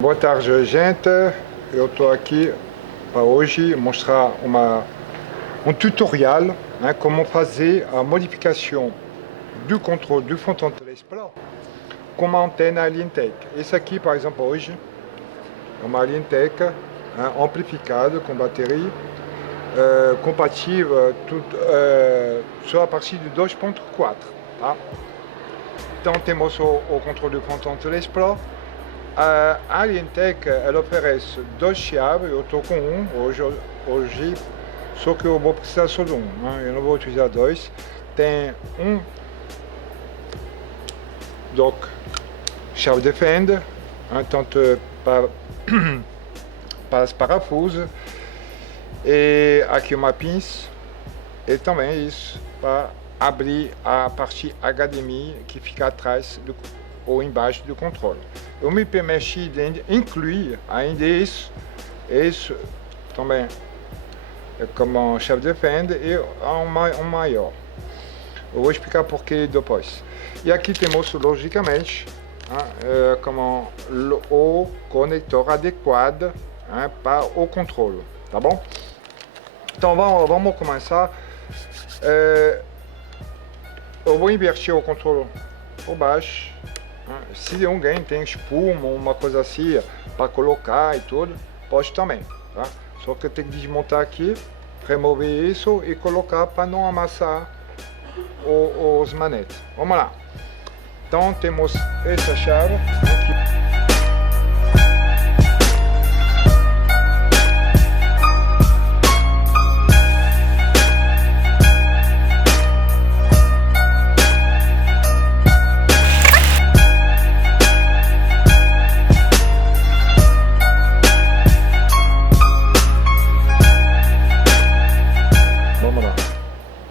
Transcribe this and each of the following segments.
Boa tarde, gente. Eu estou aqui para hoje mostrar um tutorial, né, como fazer a modificação do controle do Phantom 3 Pro com uma antena Alientech. Esse aqui, por exemplo, hoje é uma Alientech, né, amplificada com bateria, compatível só a partir de 2.4, tá? Então temos o controle do Phantom 3 Pro. A Alientech, ela oferece dois chaves, eu estou com um hoje, só que eu vou precisar só de um, né? Eu não vou utilizar dois. Tem um dock chave de fenda, né, tanto para os parafusos, e aqui uma pinça, e também isso para abrir a parte HDMI que fica atrás ou embaixo do controle. Eu me permiti de incluir ainda isso também como chave de fenda e um maior. Eu vou explicar por que depois. E aqui temos, logicamente, como o conector adequado para o controle, tá bom? Então vamos começar. Eu vou inverter o controle por baixo. Se alguém tem espuma ou uma coisa assim para colocar e tudo, pode também, tá? Só que tem que desmontar aqui, remover isso e colocar para não amassar os manetes. Vamos lá. Então temos essa chave aqui.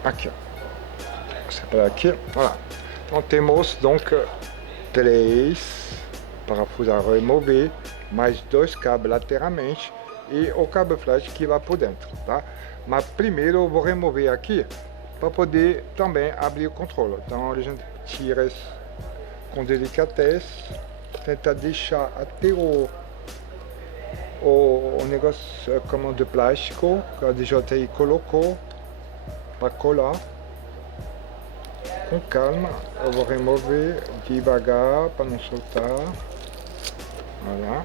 Aqui, ó. Separar aqui, voilà. Então temos donc três parafusos a remover, mais dois cabos lateralmente e o cabo flash que vai por dentro, tá? Mas primeiro eu vou remover aqui para poder também abrir o controle. Então a gente tira isso com delicadeza, tenta deixar até o negócio como de plástico que a DJI colocou para colar. Com calma, eu vou remover devagar para não soltar. Olha,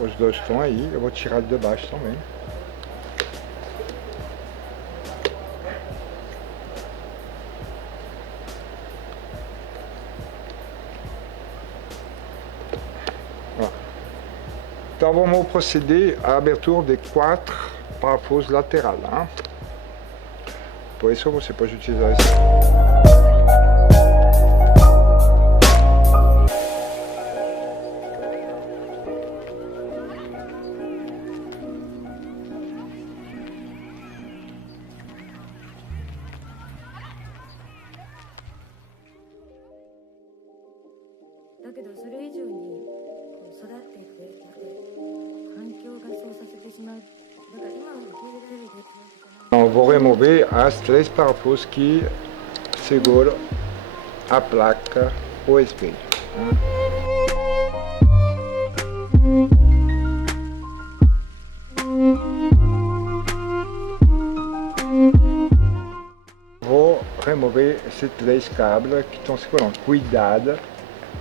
os dois estão aí, eu vou tirar de baixo também. Olha. Então vamos proceder à abertura de 4 parafusos laterais. Hein? Por isso você pode utilizar isso. Eu vou remover as 3 parafusos que seguram a placa USB. Vou remover esses 3 cabos que estão segurando. Cuidado,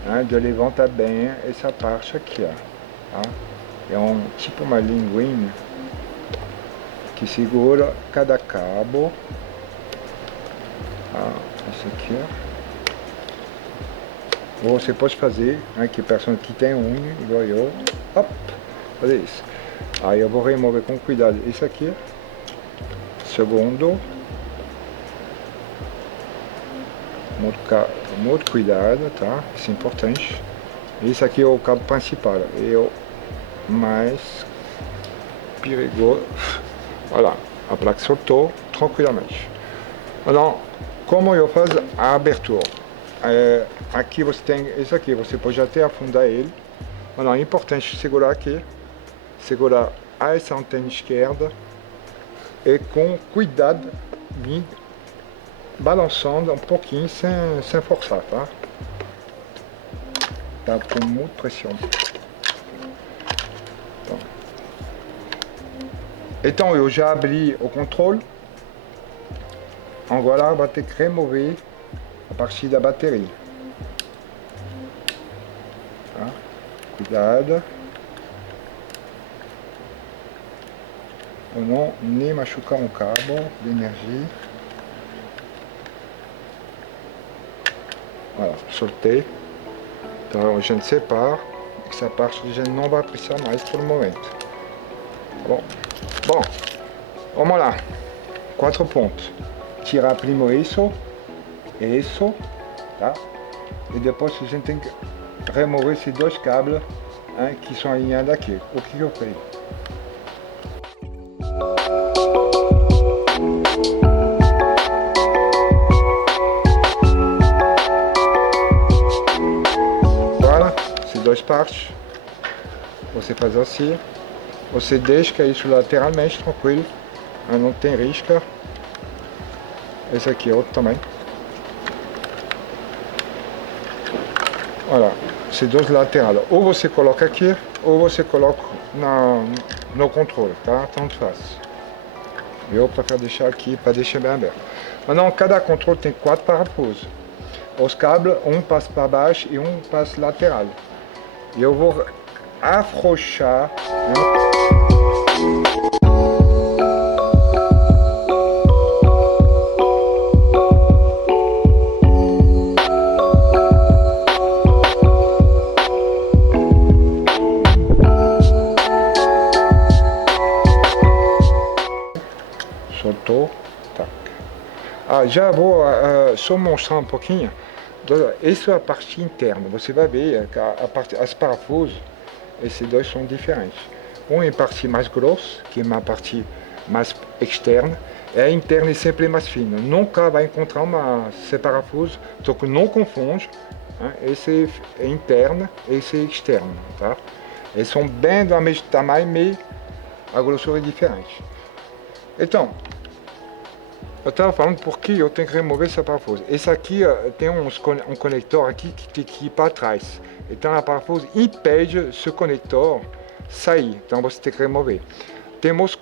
né, de levantar bem essa parte aqui, ó, tá? É tipo uma linguinha que segura cada cabo. Isso aqui, ó. Ou você pode fazer, né, que pessoa que tem unha, igual eu, fazer isso. Aí eu vou remover com cuidado isso aqui. Segundo, muito cuidado, tá? Isso é importante. Esse aqui é o cabo principal, é o mais perigoso. Olha lá, a placa soltou tranquilamente. Então, como eu faço a abertura? Aqui você tem isso aqui, você pode até afundar ele. Então, é importante segurar aqui, segurar essa antena esquerda e com cuidado, vir balançando um pouquinho sem forçar, tá? Tá com muita pressão. Então eu já abri o controle. Agora vai ter que remover a partir da bateria. Tá? Cuidado. Para não nem machucar um cabo de energia. Voilà, soltei. Então a gente separa. Essa parte a gente não vai precisar mais por momento. Tá bom? Bom, vamos lá. 4 pontos. Tirar primeiro isso e isso, tá? E depois a gente tem que remover esses 2 câbles, hein, que são alinhados aqui. O que eu fiz? Agora, essas 2 partes, você faz assim, você deixa isso lateralmente, tranquilo, não tem risco. Esse aqui é outro também. Olha, esses 2 laterais. Ou você coloca aqui, ou você coloca no controle, tá? Tanto faz. Eu prefiro deixar aqui para deixar bem aberto. Maintenant, cada controle tem 4 parafusos. Os câbles, um passa para baixo e um passa lateral. E eu vou afrouxar. Soltou, tac. Já vou só mostrar um pouquinho. Essa é a parte interna. Você vai ver que as parafusos, esses 2 são diferentes. Um é a parte mais grossa, que é uma parte mais externa, e a interna é sempre mais fina. Nunca vai encontrar esse parafuso, então não confunde. Esse é interno, esse é externo, tá? Eles são bem do mesmo tamanho, mas a grossura é diferente. Então, eu estava falando porque eu tenho que remover esse parafuso. Esse aqui tem um conector aqui que tem que ir para trás. Então a parafuso impede esse conector sair. Então você tem que remover. Temos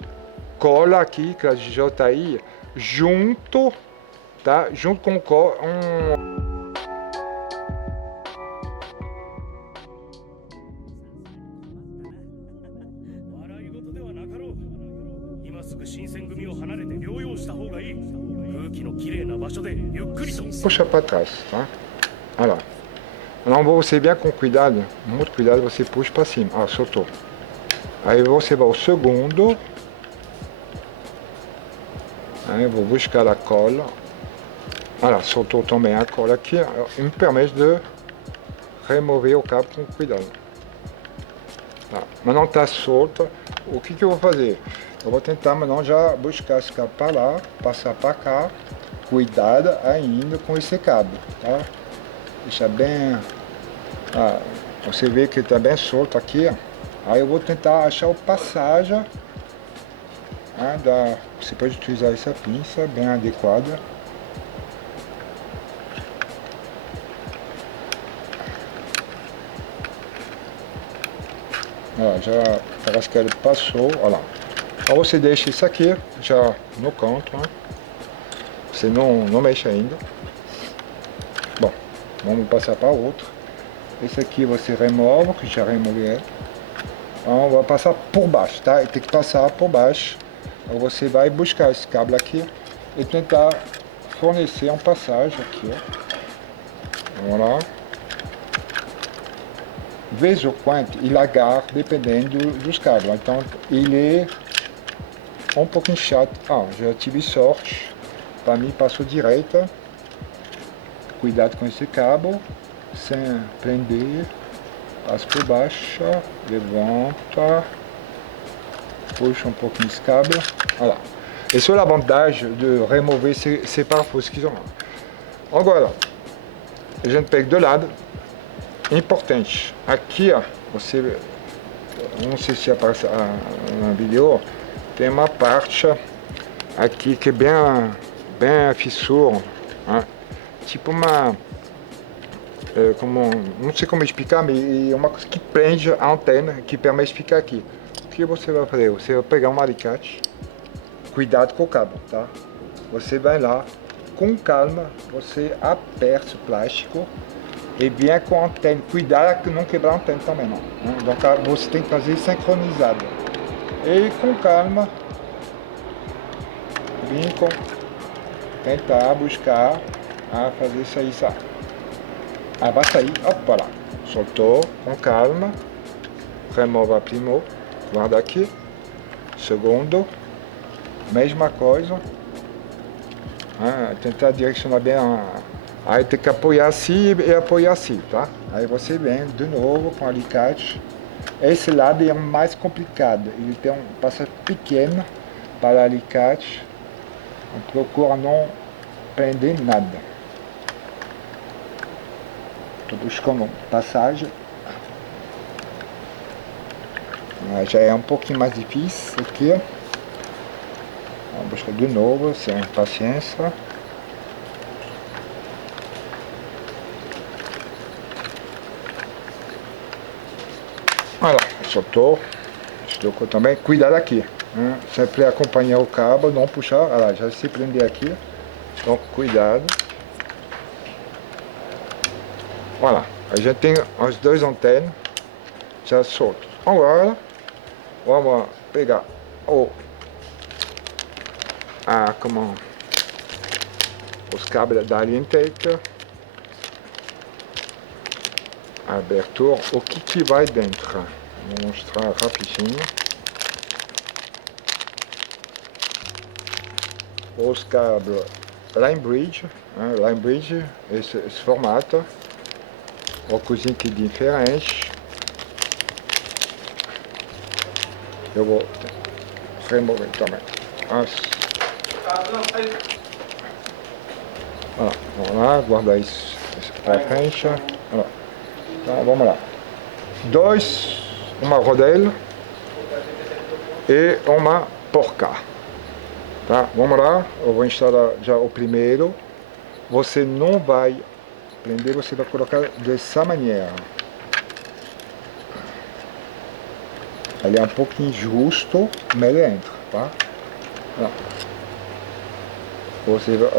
cola aqui, que é a DJI, junto, tá? Junto com um 新選組を離れて療養した方がいい。空気のきれいな場所でゆっくりと。Puxa para trás, tá? Olha lá. Não, você bem com cuidado, muito cuidado, você puxa para cima. Ah, soltou. Aí você vai ao segundo. Aí eu vou buscar a cola. Olha lá, soltou também a cola aqui. Me permite de remover o cabo com cuidado. Tá. Maintenant está solta. O que eu vou fazer? Eu vou tentar maintenant já buscar esse cabo para lá, passar para cá. Cuidado ainda com esse cabo, tá? Deixa bem... você vê que está bem solto aqui. Aí eu vou tentar achar o passagem. Você pode utilizar essa pinça bem adequada. Já parece que ele passou, olha lá. Então você deixa isso aqui já no canto, né? Você não mexe ainda. Bom, vamos passar para outro. Esse aqui você remove, que já removi ele. Então vai passar por baixo, tá? Tem que passar por baixo. Então você vai buscar esse cabo aqui e tentar fornecer uma passagem aqui, ó. Vamos lá. Vez ou quanto ele agarra dependendo dos cabos. Então ele é um pouquinho chato. Já tive sorte. Para mim passou direita. Cuidado com esse cabo. Sem prender. Passa por baixo. Levanta. Puxa um pouquinho esse cabo. Olha lá. Essa é a vantagem de remover ces parafusos que são lá. Agora, a gente pega do lado. Importante, aqui ó, você, não sei se aparece no vídeo, tem uma parte aqui que é bem fissura, né? Tipo uma não sei como explicar, mas é uma coisa que prende a antena, que permite ficar aqui. O que você vai fazer? Você vai pegar um alicate, cuidado com o cabo, tá? Você vai lá, com calma, você aperta o plástico e vem com a antena. Cuidado para não quebrar a antena também, não. Então você tem que fazer sincronizado. E com calma, vem com tentar buscar a fazer sair isso. Ah, vai sair, opa lá, soltou, com calma, remova primeiro, guarda aqui, segundo, mesma coisa, tentar direcionar bem, aí tem que apoiar assim e apoiar assim, tá? Aí você vem de novo com o alicate, esse lado é o mais complicado, ele tem um passo pequeno para o alicate, procura não prender nada. Estou buscando passagem. Já é um pouquinho mais difícil aqui. Vamos buscar de novo, sem paciência. Olha lá, soltou. Soltou também. Cuidado aqui. Sempre acompanhar o cabo, não puxar. Olha lá, já se prender aqui. Então, cuidado. Olha lá, a gente tem as duas antenas já soltas. Agora, vamos pegar os cabos da linha intake, a abertura, o que vai dentro. Vou mostrar rapidinho. Os cabos Line Bridge, esse formato. Uma coisinha aqui diferente. Eu vou remover também. Vamos lá, guardar isso para frente. Então, vamos lá. Uma rodela e uma porca. Tá? Vamos lá, eu vou instalar já o primeiro. Você não vai prender, você vai colocar dessa maneira. Ele é um pouquinho injusto, mas ele entra, tá? Você vai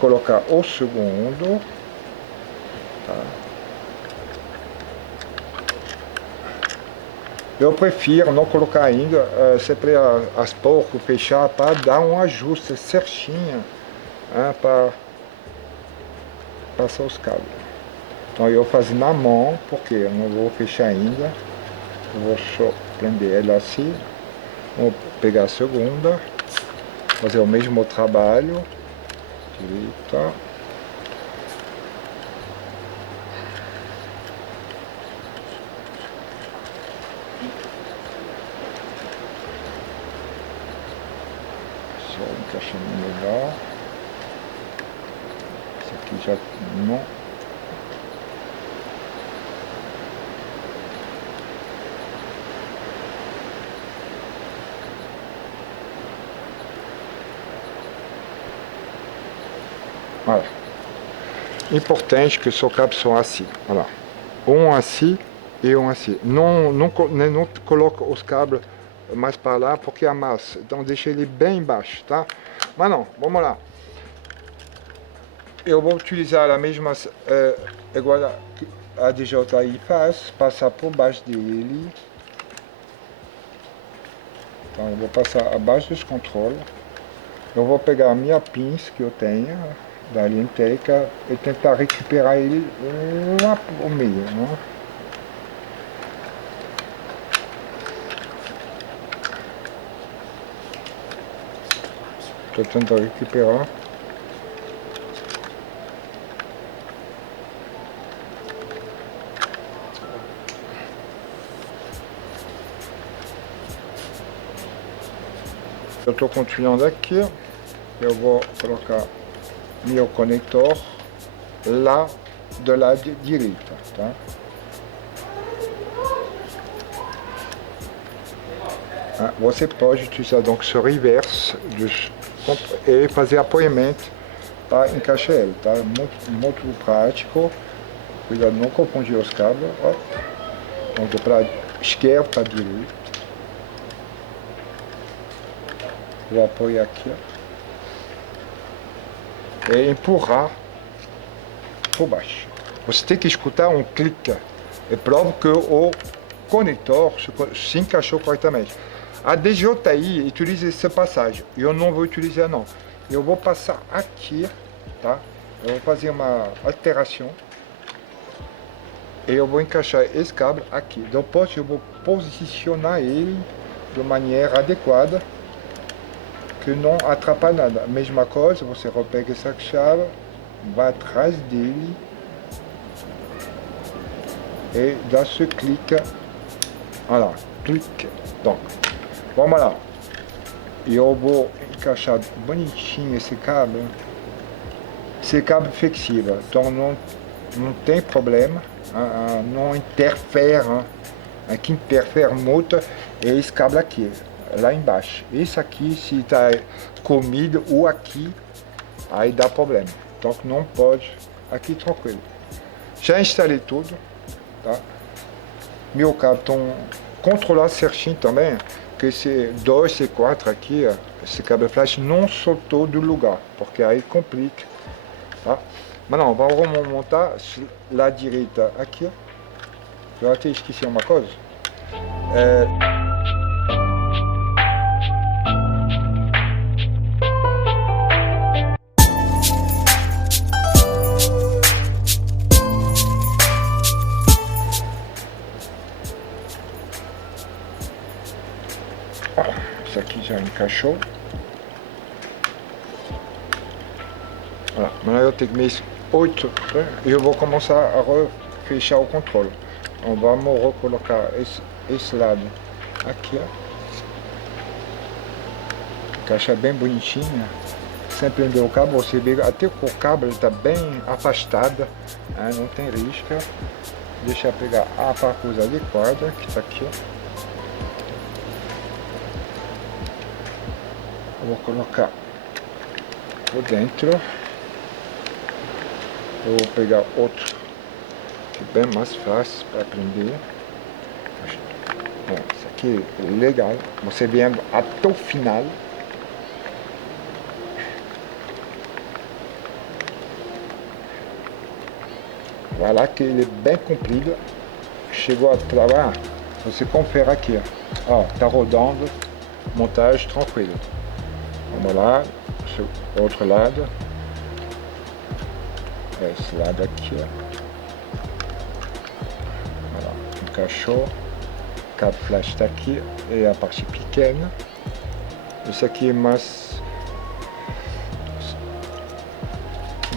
colocar o segundo, tá? Eu prefiro não colocar ainda, sempre as porcas fechar para dar um ajuste certinho, para passar os cabos. Então eu faço na mão, porque eu não vou fechar ainda. Eu vou só prender ela assim. Vou pegar a segunda, fazer o mesmo trabalho. Direita. Só encaixando melhor. Esse aqui já não. Olha. Importante que os seus cabos são assim. Olha lá. Um assim e um assim. Não coloca os cabos mais para lá porque amassa. Então deixa ele bem embaixo, tá? Mas não, vamos lá. Eu vou utilizar a mesma igual a DJI faz, passar por baixo dele. Então eu vou passar abaixo dos controles. Eu vou pegar a minha pinça que eu tenho da linha inteira e tentar recuperar ele lá no meio, né? Estou tentando recuperar. Eu estou continuando aqui. Eu vou colocar meu conector lá do lado direito, tá? Você pode utilizar donc ce reverse e fazer apoiamento para encaixar ele, tá? Muito prático. Cuidado, não confundir os cabos. Ó. Donc para a esquerda, para a direita. Vou apoiar aqui, ó. E empurrar por baixo. Você tem que escutar um clique. É prova que o conector se encaixou corretamente. A DJI utiliza essa passagem. Eu não vou utilizar não. Eu vou passar aqui, tá? Eu vou fazer uma alteração. E eu vou encaixar esse cabo aqui. Depois eu vou posicionar ele de maneira adequada, que não atrapalhe nada. Mesma coisa, você repega essa chave, vai atrás dele e dá ce clique. Voilà, clique. Donc, vamos lá. Eu vou encaixar bonitinho esse cabo. Esse cabo flexível, então não tem problema, não interfere. O que interfere muito é esse cabo aqui, lá embaixo. Esse aqui, se está comido ou aqui, aí dá problema. Então não pode, aqui tranquilo. Já instalei tudo, tá? Meu cabo estão controlado certinho também, que esse 2 e 4 aqui, esse cabo flash não soltou do lugar, porque aí complica. Tá? Maintenant, vamos remontar la direita aqui. Eu até esqueci uma coisa. Isso aqui já encaixou. Voilà. Maintenant eu tenho mes 8 e eu vou começar a fechar o controle. Então vamos recolocar esse lado aqui, ó. Encaixa bem bonitinho. Sem prender o cabo, você vê até que o cabo está bem afastado, né? Não tem risco. Deixa eu pegar a parafuso adequada que está aqui, ó. Eu vou colocar por dentro. Eu vou pegar outro que é bem mais fácil para prender. Bom, isso aqui é legal. Você vendo até o final. Vai lá que ele é bem comprido. Chegou a travar. Você confere aqui. Ó, tá rodando. Montagem tranquilo. Vamos lá. Outro lado. Esse lado aqui, ó. Voilà. Encaixou. O cabo flash está aqui. E a parte pequena. Esse aqui é mais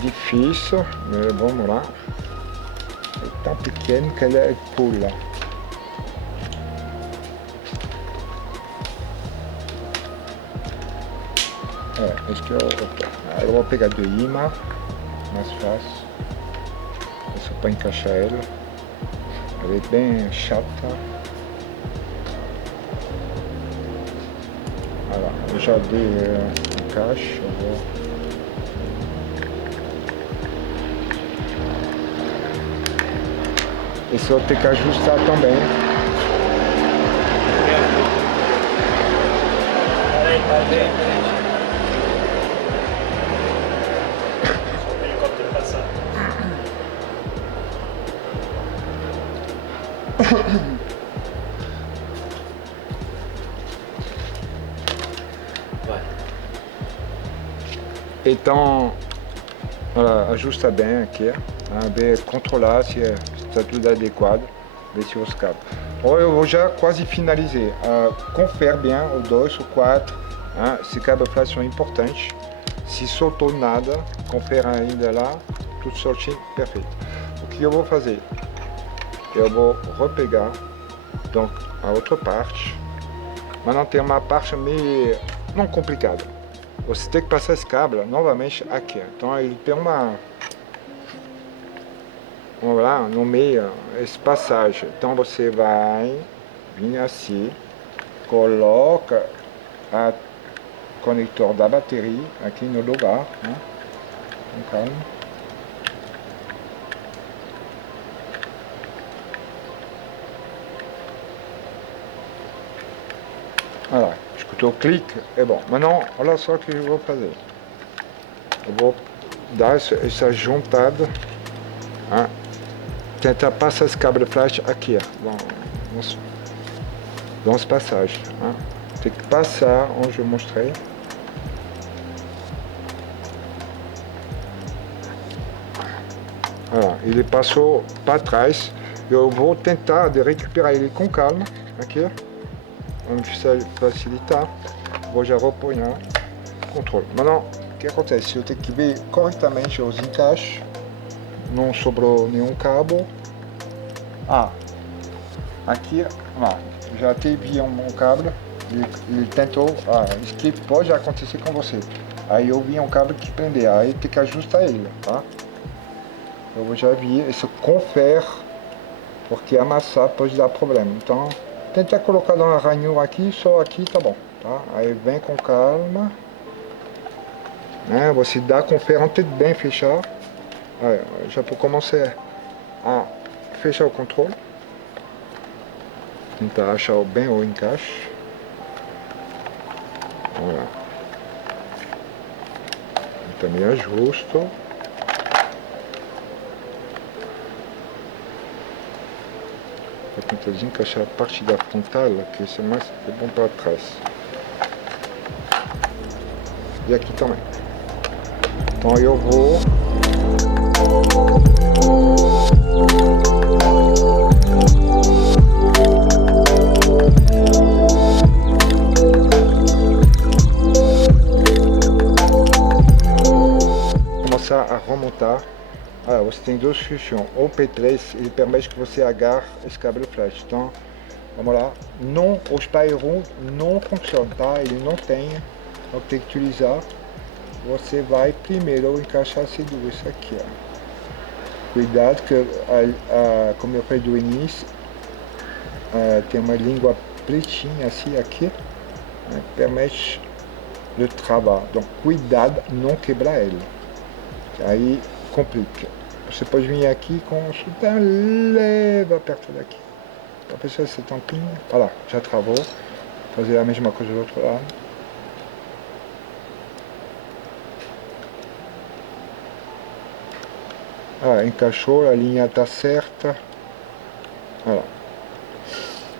difícil, mas vamos lá. É tão pequeno que ele pula. Esse que é o... Eu vou pegar do imã. Mais fácil. É só para encaixar ela. Ela é bem chata. Olha lá, eu já dei encaixe. Eu vou... Esse eu vou ter que ajustar também. Vai. Então, ajusta bem aqui, ver, controlar se está tudo adequado, ver se os cabos. Eu vou já quase finalizar. Confere bem o 2, o 4, se cabo flash são importantes. Se soltou nada, confere ainda lá, tudo certinho, perfeito. O que eu vou fazer? Eu vou repegar donc a outra parte, mas não tem uma parte meio não complicada. Você tem que passar esse cabo novamente aqui. Então ele tem uma, vamos lá, no meio, essa passagem. Então você vai vir assim, coloca o conector da bateria aqui no lugar, né? Com calma. Voilà, escutou o clique, é bom. Maintenant, olha só o que eu vou fazer. Eu vou dar essa juntada, hein? Tentar passar esse cabo de flash aqui, ó, dans ce passage. Hein? Tem que passar onde eu mostrei. Voilà, ele passou para trás. Eu vou tentar de recuperar ele com calma, aqui, vamos facilitar. Vou já repunhar, controle. Maintenant, o que acontece? Eu tenho que ver corretamente os encaixes, não sobrou nenhum cabo. Aqui, lá, já teve um cabo, ele tentou, isso que pode acontecer com você. Aí eu vi um cabo que prender, aí tem que ajustar ele, tá? Eu já vi, isso confere, porque amassar pode dar problema. Então, tenta colocar uma ranhura aqui, só aqui tá bom, tá? Aí vem com calma, né? Você dá, confere antes de bem fechar. Aí, já vou começar a fechar o controle. Tentar achar bem o encaixe. Olha. E também ajusto. Vou tentar desencaixar a parte da frontal, que isso é mais bom para trás. E aqui também. Então eu vou começar a remontar. Você tem duas soluções. O P3 ele permite que você agarre esse cabo flash. Então, vamos lá. Não, o Spyro não funciona, tá? Ele não tem. Então tem que utilizar. Você vai primeiro encaixar esses dois aqui, ó. Cuidado que, como eu falei do início, tem uma língua pretinha assim aqui, permite de travar. Então cuidado não quebrar ele. Aí complica. Você pode vir aqui com o soutien, leva perto daqui. Para fechar essa tampinha. Olha lá, já travou. Fazer a mesma coisa do outro lado. Encaixou, a linha está certa. Olha lá.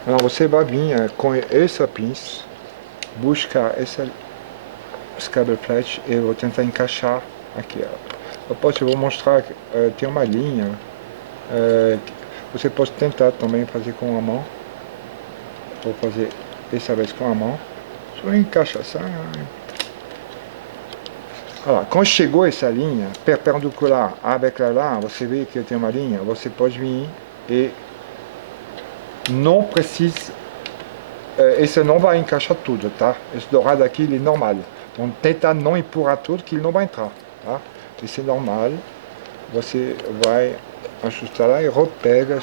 Então você vai vir com essa pinça, buscar esse cabo flash e eu vou tentar encaixar aqui. Depois eu vou mostrar que tem uma linha. Você pode tentar também fazer com a mão. Vou fazer dessa vez com a mão. Só encaixa assim. Olha, quando chegou essa linha perpendicular avec la lã, você vê que tem uma linha. Você pode vir e não precisa. Esse não vai encaixar tudo, tá? Esse dourado aqui ele é normal. Então tenta não empurrar tudo que ele não vai entrar, tá? Esse é normal. Você vai ajustar lá e repega.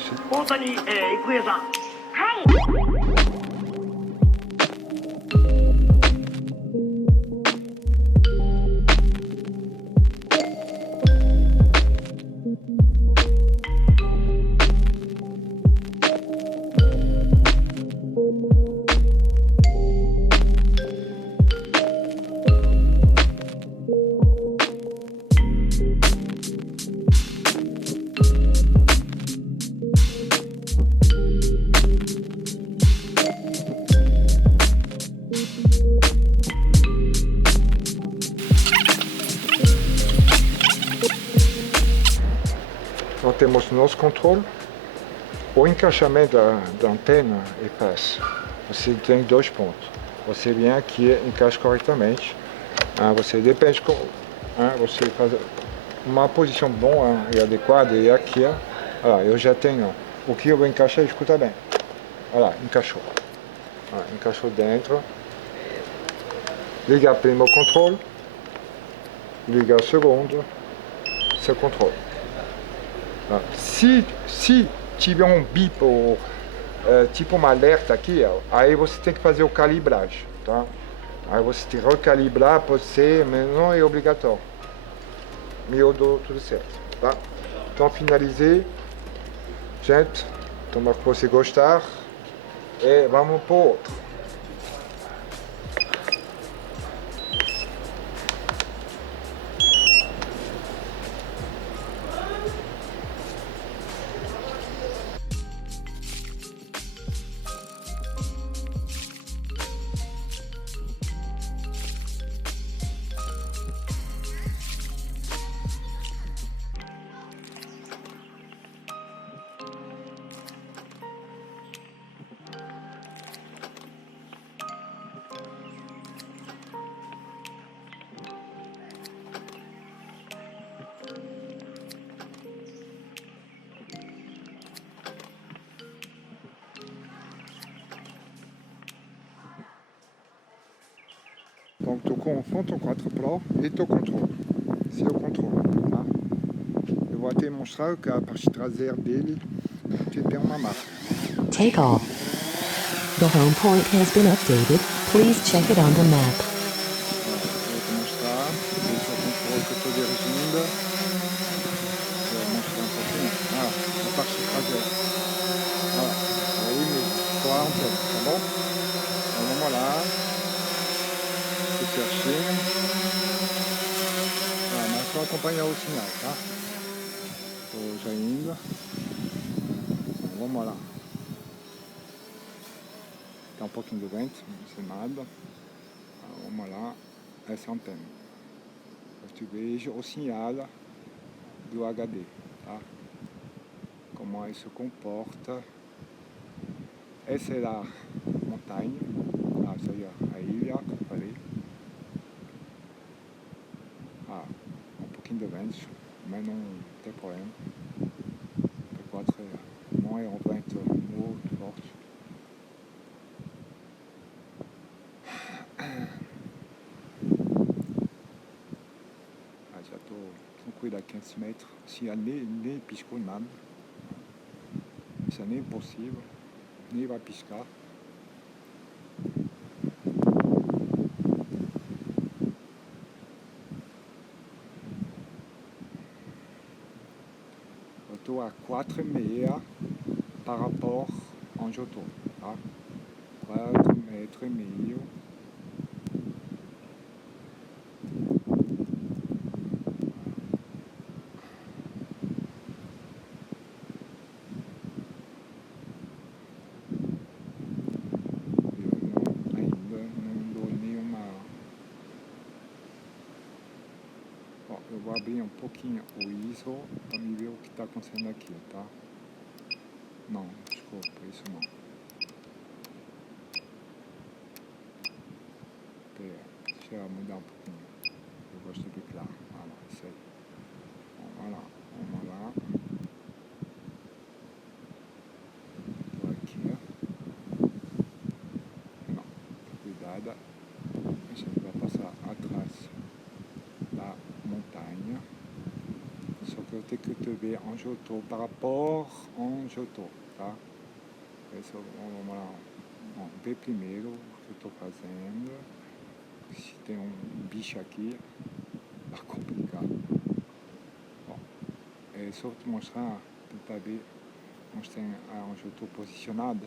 Então temos nosso controle. O encaixamento da antena é fácil. Você tem dois pontos. Você vem aqui e encaixa corretamente. Você depende, você faz uma posição boa e adequada. E aqui, olha, eu já tenho. O que eu vou encaixar, escuta bem. Olha lá, encaixou. Encaixou dentro. Liga primeiro o controle. Liga o segundo. Seu controle. Se tiver um bip ou tipo um alerta aqui, aí você tem que fazer o calibragem, tá? Aí você tem que recalibrar, pode ser, mas não é obrigatório. Eu dou tudo certo, tá? Então finalizei. Gente, tomara que você gostar. E vamos para o outro. Donc tu confonds ton quadruplo e teu controle. Esse é o controle, tá? Eu vou até mostrar que a parte traseira dele tem uma marca. Take off. The home point has been updated. Please check it on the map. Vou te mostrar. Esse é o controle que eu estou dirigindo. Vou mostrar um pouquinho. A parte traseira. Aí mesmo. Estou a pé, tá bom? Então vamos lá. Tudo certinho. Mas só acompanhar o sinal, tá? Estou já indo. Então, vamos lá. Tá um pouquinho de vento, não sei nada. Vamos lá. Essa antena. Eu vejo o sinal do HD, tá? Como isso se comporta. Essa é a montanha. Essa aí é a ilha que eu falei. Um pouquinho de vento, mas não tem problema. Não é um vento muito forte. Já estou tranquilo a 500 metros. Se nem piscou nada. Isso nem é possível. Nem vai piscar. Eu estou a 4,5 par rapport onde eu estou, tá? 4,5 metros. Eu vou abrir um pouquinho o ISO para me ver o que está acontecendo aqui, tá? Não, desculpa, isso não. Deixa eu mudar um pouquinho. Eu gosto de claro. Olha lá, isso aí. Vamos lá. Estou aqui. Não, cuidado. A gente vai passar atrás da montanha. Só que eu tenho que te ver onde eu estou, par rapport onde eu estou, tá? Vamos lá. Bom, ver primeiro o que eu estou fazendo. Se tem um bicho aqui, tá complicado. Bom, é só te mostrar, tentar ver onde eu estou posicionado.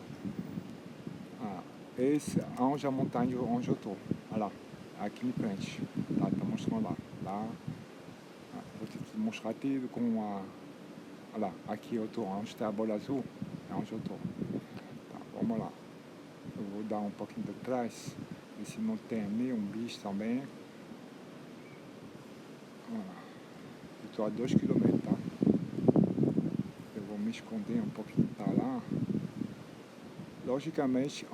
Esse é onde a montanha onde eu estou. Olha lá, aqui em frente. Tá mostrando lá. Vou te mostrar tudo com a. Olha lá, aqui eu estou, onde está a bola azul, é onde eu estou. Tá, vamos lá. Eu vou dar um pouquinho de trás, ver se não tem nenhum bicho também. Eu estou a 2 km, tá? Eu vou me esconder um pouquinho para lá. Logicamente,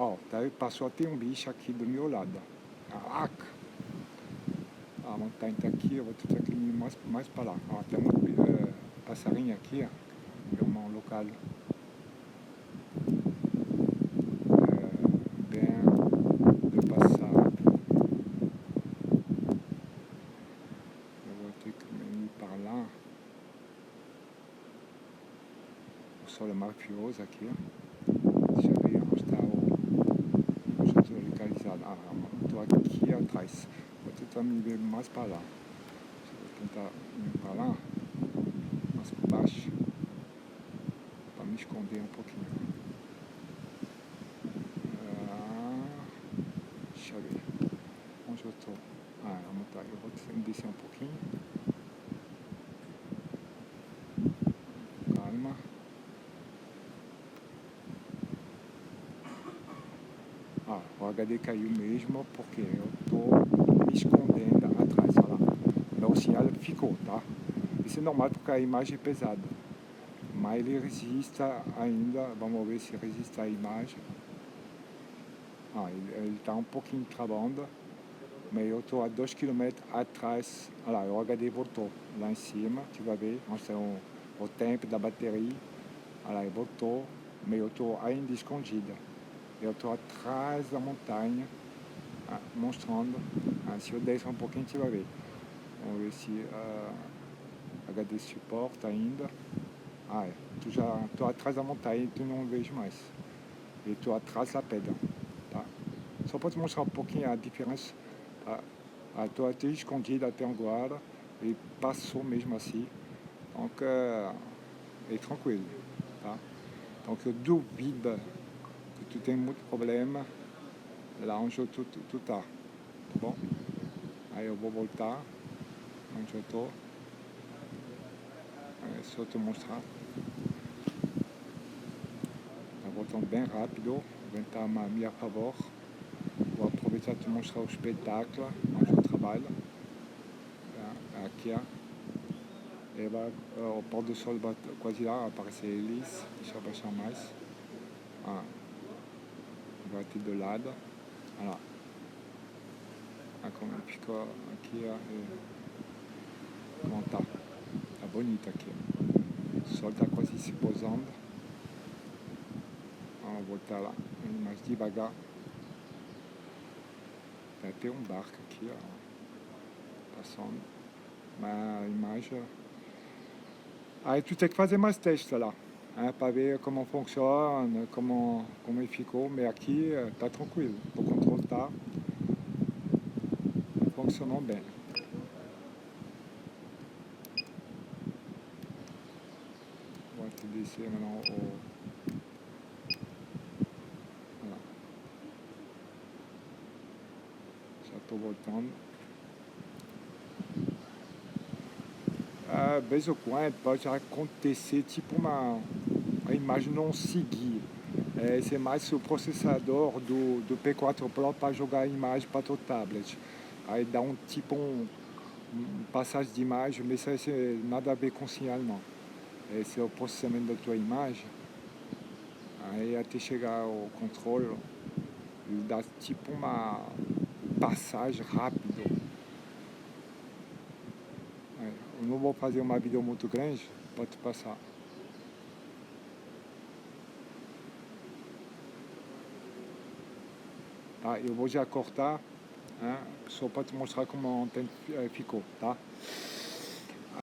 passou a ter um bicho aqui do meu lado. Caraca! A montanha está aqui, eu vou ter que ir mais para lá. Tem um passarinho aqui, é um local bem de passar. Eu vou ter que ir para lá. O sol é maravilhoso aqui. Deixa eu ver onde está onde eu estou localizado. Estou aqui atrás. Vou tentar me ver mais para lá. Vou tentar ir para lá, mais para baixo, para me esconder um pouquinho. Deixa eu ver onde eu estou. Eu vou descer um pouquinho. Calma. O HD caiu mesmo porque eu estou me escondendo atrás. Olha lá. Meu sinal ficou, tá? Isso é normal porque a imagem é pesada. Mas ele resiste ainda. Vamos ver se resiste a imagem. Ele está um pouquinho travando. Mas eu estou a 2 km atrás. Olha lá, o HD voltou lá em cima. Tu vai ver onde está o tempo da bateria. Olha lá, ele voltou. Mas eu estou ainda escondida. Eu estou atrás da montanha. mostrando. Se eu descer um pouquinho, a gente vai ver. Vamos ver se HD suporta ainda. Tu atrás da montanha e tu não vejo mais. E tu atrás da pedra. Tá? Só para te mostrar um pouquinho a diferença. Tá? Tu até escondido até agora e passou mesmo assim. Donc, é tranquilo. Tá? Donc, eu duvido que tu tem muito problema lá onde tu tá. Tá bom? Aí eu vou voltar onde eu tô. É só te mostrar. Tá voltando bem rápido. O vento tá a minha favor. Vou aproveitar para te mostrar o espetáculo onde eu trabalho. Aqui, ó. E vai, o pôr do sol vai quase lá, aparecer a hélice. Deixa eu baixar mais. Vai ter do lado. Olha lá. Como ele ficou aqui, ó. Como tá. Tá bonito aqui. O sol tá quase se posando. Vou voltar lá. Mais devagar. Tem até um barco aqui, ó. Passando. Mas a imagem. Aí tu tem que fazer mais testes lá. Para ver como funciona, como ele ficou. Mas aqui tá tranquilo. O controle tá funcionando bem. Vou te descer maintenant Voilà. Já estou voltando. De vez em quando pode acontecer tipo uma imagem não seguir. Esse é mais o processador do P4 Pro para jogar a imagem para o tablet. Aí dá um passagem de imagem, mas isso é nada a ver com sinal não. Esse é o processamento da tua imagem. Aí até chegar ao controle, ele dá tipo uma passagem rápida. Eu não vou fazer uma vídeo muito grande para te passar. Eu vou já cortar, só para te mostrar como a antena ficou, tá?